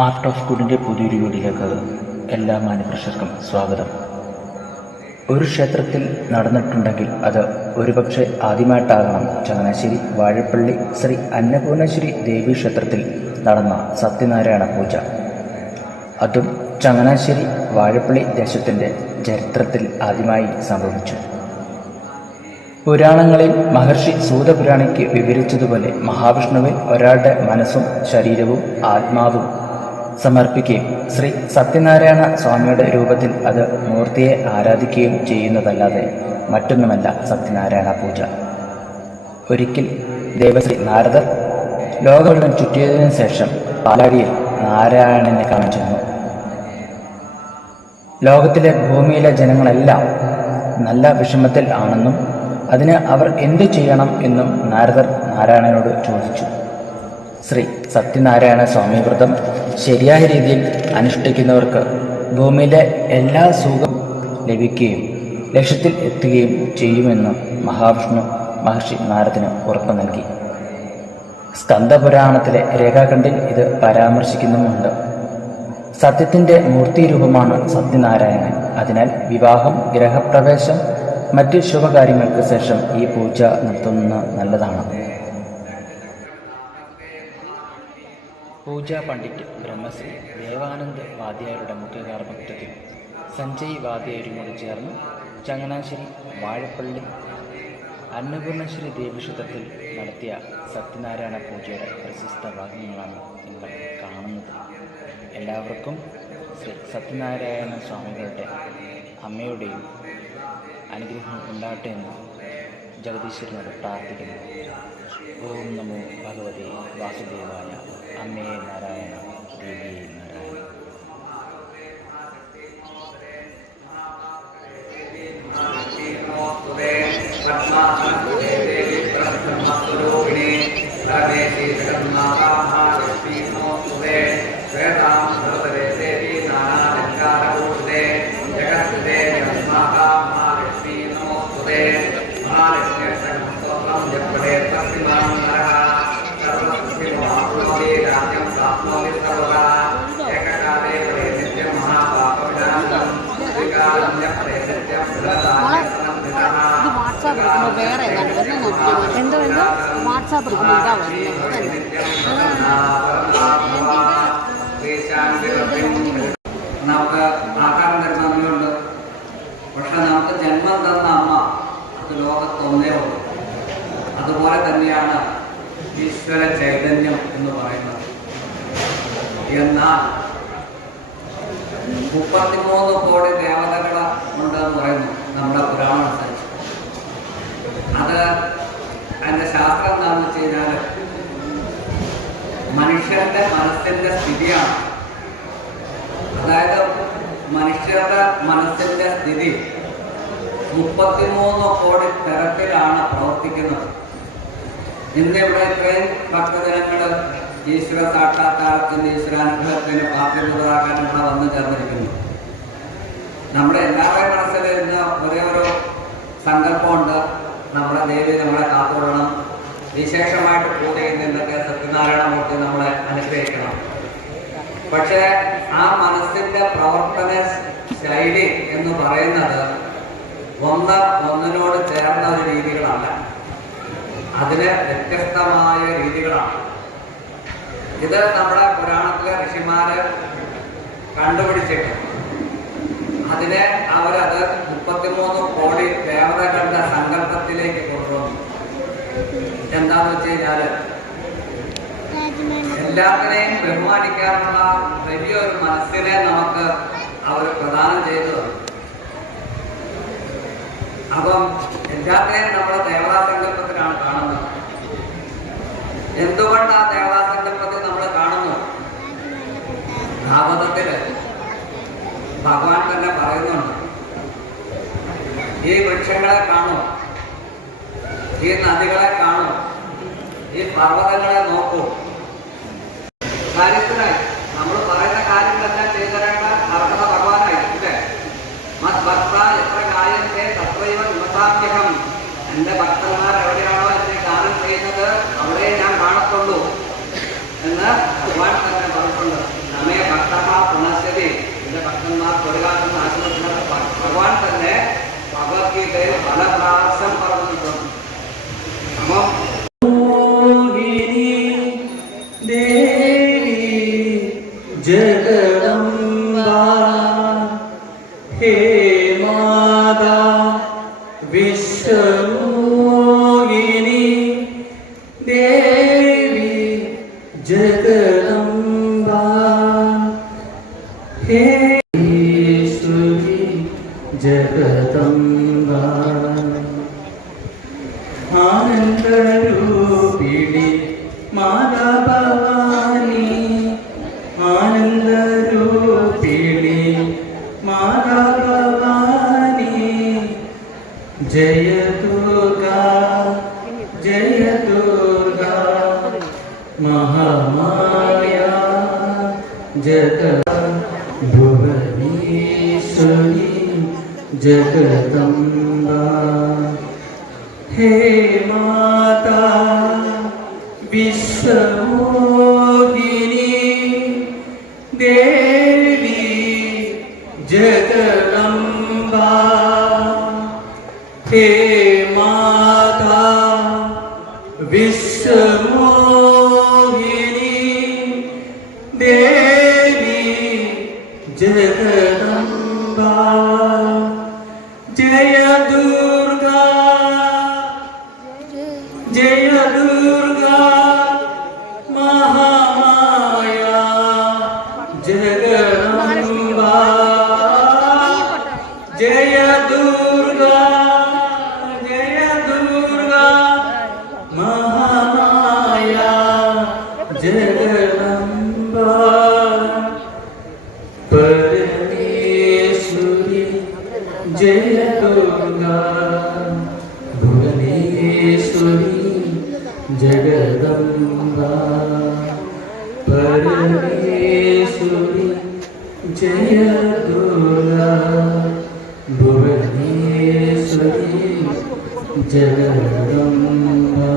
Art of ഗുഡിൻ്റെ പുതിയൊരു വീഡിയോയിലേക്ക് എല്ലാ മാന്യപ്രേക്ഷകർക്കും സ്വാഗതം. ഒരു ക്ഷേത്രത്തിൽ നടന്നിട്ടുണ്ടെങ്കിൽ അത് ഒരുപക്ഷെ ആദ്യമായിട്ടാകണം ചങ്ങനാശ്ശേരി വാഴപ്പള്ളി ശ്രീ അന്നപൂർണേശ്വരി ദേവീ ക്ഷേത്രത്തിൽ നടന്ന സത്യനാരായണ പൂജ. അതും ചങ്ങനാശ്ശേരി വാഴപ്പള്ളി ദേശത്തിൻ്റെ ചരിത്രത്തിൽ ആദ്യമായി സംഭവിച്ചു. പുരാണങ്ങളിൽ മഹർഷി സൂതപുരാണിക്ക് വിവരിച്ചതുപോലെ മഹാവിഷ്ണുവിൽ ഒരാളുടെ മനസ്സും ശരീരവും ആത്മാവും സമർപ്പിക്കുകയും ശ്രീ സത്യനാരായണ സ്വാമിയുടെ രൂപത്തിൽ അത് മൂർത്തിയെ ആരാധിക്കുകയും ചെയ്യുന്നതല്ലാതെ മറ്റൊന്നുമല്ല സത്യനാരായണ പൂജ. ഒരിക്കൽ ദേവശ്രീ നാരദർ ലോകം മുഴുവൻ ചുറ്റിയതിനു ശേഷം പാലാഴിയിൽ നാരായണനെ കാണാൻ ചെന്നു. ലോകത്തിലെ ഭൂമിയിലെ ജനങ്ങളെല്ലാം നല്ല വിഷമത്തിൽ ആണെന്നും അതിന് അവർ എന്തു ചെയ്യണം എന്നും നാരദർ നാരായണനോട് ചോദിച്ചു. ശ്രീ സത്യനാരായണ സ്വാമി വ്രതം ശരിയായ രീതിയിൽ അനുഷ്ഠിക്കുന്നവർക്ക് ഭൂമിയിലെ എല്ലാ സുഖം ലഭിക്കുകയും ലക്ഷ്യത്തിൽ എത്തുകയും ചെയ്യുമെന്ന് മഹാവിഷ്ണു മഹർഷി നാരദന് ഉറപ്പു നൽകി. സ്കന്ദപുരാണത്തിലെ രേഖാഖണ്ഡിൽ ഇത് പരാമർശിക്കുന്നുമുണ്ട്. സത്യത്തിൻ്റെ മൂർത്തിരൂപമാണ് സത്യനാരായണൻ. അതിനാൽ വിവാഹം, ഗൃഹപ്രവേശം, മറ്റ് ശുഭകാര്യങ്ങൾക്ക് ശേഷം ഈ പൂജ നടത്തുന്നത് നല്ലതാണ്. പൂജാ പണ്ഡിറ്റ് ബ്രഹ്മശ്രീ ദേവാനന്ദ് വാദ്യാരുടെ മുഖ്യകാർമ്മികത്വത്തിൽ സഞ്ജയ് വാദ്യാരും കൂടി ചേർന്ന് ചങ്ങനാശ്ശേരി വാഴപ്പള്ളി അന്നപൂർണേശ്വരി ദേവീക്ഷേത്രത്തിൽ നടത്തിയ സത്യനാരായണ പൂജയുടെ പ്രശസ്ത ഭാഗങ്ങളാണ് നിങ്ങൾ കാണുന്നത്. എല്ലാവർക്കും ശ്രീ സത്യനാരായണ സ്വാമികളുടെ അമ്മയുടെയും അനുഗ്രഹം ഉണ്ടാകട്ടെ എന്ന് ജഗദീശ്വരനോട് പ്രാർത്ഥിക്കുന്നു. ഓം നമോ ഭഗവതേ വാസുദേവായ. അമ്മേ നാരായണ, ദേവിയേ നാരായണ. വേറെ എന്തോ വാട്സാപ്പ് എടുക്കുമ്പോൾ നമുക്ക് ആഹാരം തരുന്ന അമ്മയുണ്ട്. പക്ഷെ നമുക്ക് ജന്മം തന്ന അമ്മ അത് ലോകത്തൊന്നേ ഉള്ളൂ. അതുപോലെ തന്നെയാണ് ഈശ്വര ചൈതന്യം എന്ന് പറയുന്നത്. എന്നാൽ 33 കോടി ദേവതകൾ ഉണ്ടെന്ന് പറയുന്നു നമ്മുടെ പുരാണം അനുസരിച്ച്. അത് അതിൻ്റെ ശാസ്ത്രം എന്താണെന്ന് വെച്ച് കഴിഞ്ഞാൽ മനുഷ്യന്റെ മനസ്സിന്റെ സ്ഥിതിയാണ്. അതായത് മനുഷ്യരുടെ മനസ്സിന്റെ സ്ഥിതി 33 കോടി തരത്തിലാണ് പ്രവർത്തിക്കുന്നത്. ഇന്നിവിടെ ഇത്രയും ഭക്തജനങ്ങൾ ഈശ്വര സാക്ഷാത്കാരത്തിന്, ഈശ്വരാനുഗ്രഹത്തിന് പാത്രമുള്ളതാക്കാൻ ഇവിടെ വന്നു ചേർന്നിരിക്കുന്നു. നമ്മുടെ എല്ലാവരുടെയും മനസ്സിൽ ഇന്ന് ഒരേ ഒരു സങ്കല്പമുണ്ട്, നമ്മുടെ ദേവി നമ്മളെ കാത്തുകൊള്ളണം, വിശേഷമായിട്ട് പൂജ ചെയ്യുന്നതൊക്കെ സത്യനാരായണ മൂർത്തി നമ്മളെ അനുഗ്രഹിക്കണം. പക്ഷേ ആ മനസ്സിന്റെ പ്രവർത്തന ശൈലി എന്ന് പറയുന്നത് ഒന്നിനോട് ചേർന്ന ഒരു രീതികളല്ല, അതിന് വ്യത്യസ്തമായ രീതികളാണ്. ഇത് നമ്മുടെ പുരാണത്തിലെ ഋഷിമാര് കണ്ടുപിടിച്ചിട്ട് അതിനെ അവരത് 33 കോടി ദേവതകളുടെ സങ്കല്പത്തിലേക്ക് കൊണ്ടുവന്നു. എന്താന്ന് വെച്ച് കഴിഞ്ഞാല് എല്ലാത്തിനെയും ബഹുമാനിക്കാനുള്ള വലിയൊരു മനസ്സിനെ നമുക്ക് അവർ പ്രദാനം ചെയ്തു. അപ്പം എല്ലാത്തിനെയും നമ്മൾ ദേവതാ സങ്കല്പത്തിലാണ് കാണുന്നത്. എന്തുകൊണ്ട് ആ ദേവതാ സങ്കല്പത്തിൽ നമ്മൾ കാണുന്നു? ഭാഗവതത്തില് ഭഗവാൻ തന്നെ പറയുന്നുണ്ട്, ഈ വൃക്ഷങ്ങളെ കാണൂ, ഈ നദികളെ കാണൂ, ഈ പർവ്വതങ്ങളെ നോക്കൂ. കാര്യത്തിനായി നമ്മൾ പറയുന്ന കാര്യങ്ങളെല്ലാം ചെയ്തു തരേണ്ട അർഹത ഭഗവാനായി. മത് ഭക്ത എത്ര ഗായത്തെ തത്രൈവ വിമസാഭ്യഹം. എൻ്റെ ഭക്തന്മാർ എവിടെയാണോ എന്നെ ഗാനം ചെയ്യുന്നത് അവിടെ ഞാൻ കാണത്തുള്ളൂ എന്ന് ഭഗവാൻ തന്നെ പറഞ്ഞിട്ടുണ്ട്. നമ്മെ जगदम्बा हे माता विश्वमोहिनी देवी जगदम्बा हे ईश्वरी जगदम्बा आनन्दरूपिणी माता भवानी आनन्दरूपिणी माता भवानी जय दुर्गा महामाया जगत भुवनेश्वरी जगदम्बा हे माता विश्वमोहिनी देवी जगदम्बा हे माता विश्वमोहिनी देवी जगदम्बा जय दुर्गा महामाया जगदम्बा जय दुर्गा महामाया जगदम्बा परमेश्वरी जय दुर्गा भुवनेश्वरी जगदम्बा परमेश्वरी जय दुर्गा भुवनेश्वरी जगदम्बा